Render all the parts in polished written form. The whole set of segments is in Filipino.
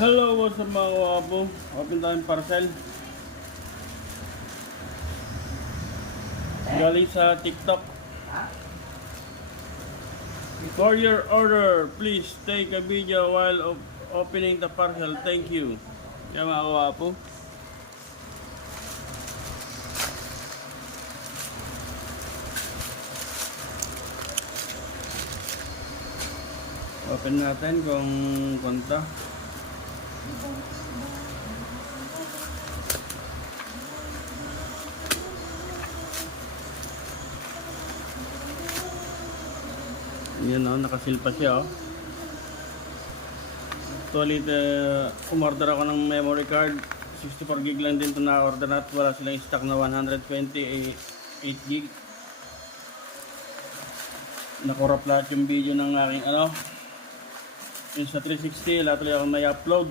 Hello, what's up mga kawapo? Open tayong parcel. Galing sa TikTok. For your order, please take a video while opening the parcel. Thank you. Yan mga kawapo. Open natin kung konta. Yan o, nakasil pa siya o. Actually, umorder ako ng memory card. 64 gig lang din ito na-order at wala silang stock na 128 gig. Nakorap lahat yung video ng aking Insta360, lahat ulit ako may upload.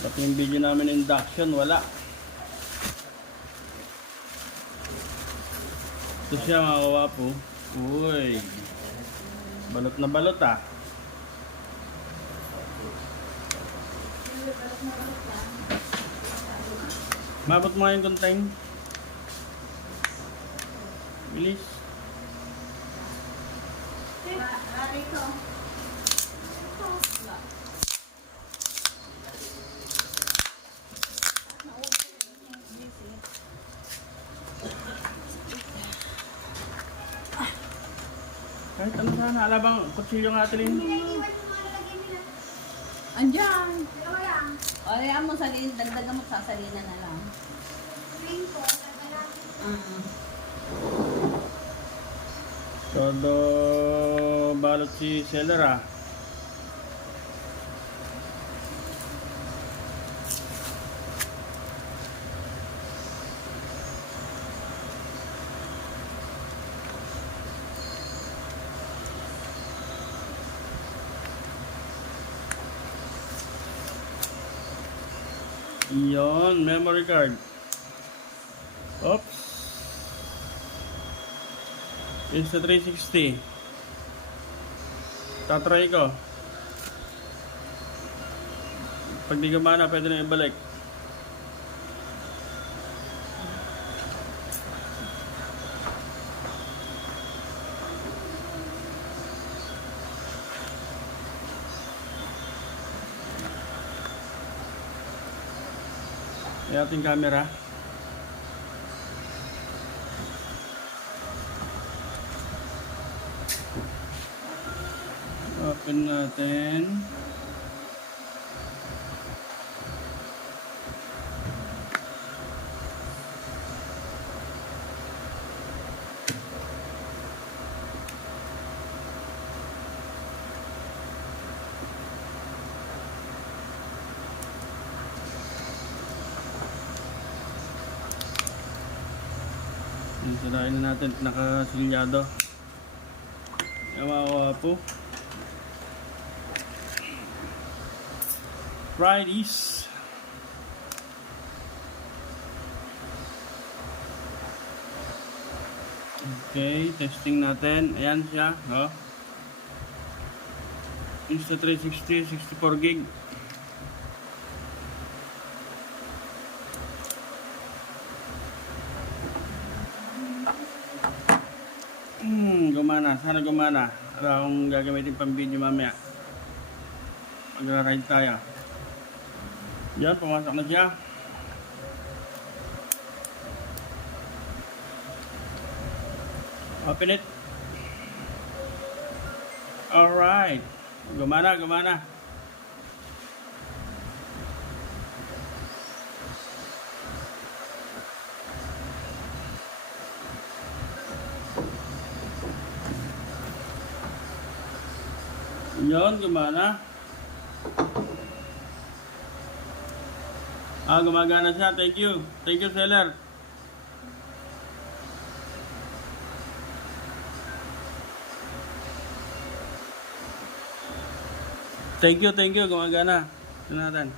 Pati yung video namin induction, wala. Ito siya mga kawapo. Uy, balot na balot ah. Mabot mo nga yung contain. Bilis. Kahit ano sana, alabang kutsilyo nga atin. Andiyan. O, ayan mo, dagdagan mo sa salina na lang. Todo balot si seller ah. Iyon, memory card. Oops. Insta360. Tatry ko. Pag di gumana, pwede na ibalik. Yung ating camera. Open natin. Sirain na natin, nakasilyado. Yung mga kawapo. Try this. Okay, testing natin. Ayan siya, oh. Insta360, 64 gig. Gumana. Sana gumana. Wala akong gagamitin pang video mamaya. Mag-ride tayo. Yan, pumasok na siya. Open it. Alright. Gumana, gumana. Yun, gumana. Gumagana siya. Thank you. Thank you, seller. Thank you. Gumagana. Ito natin.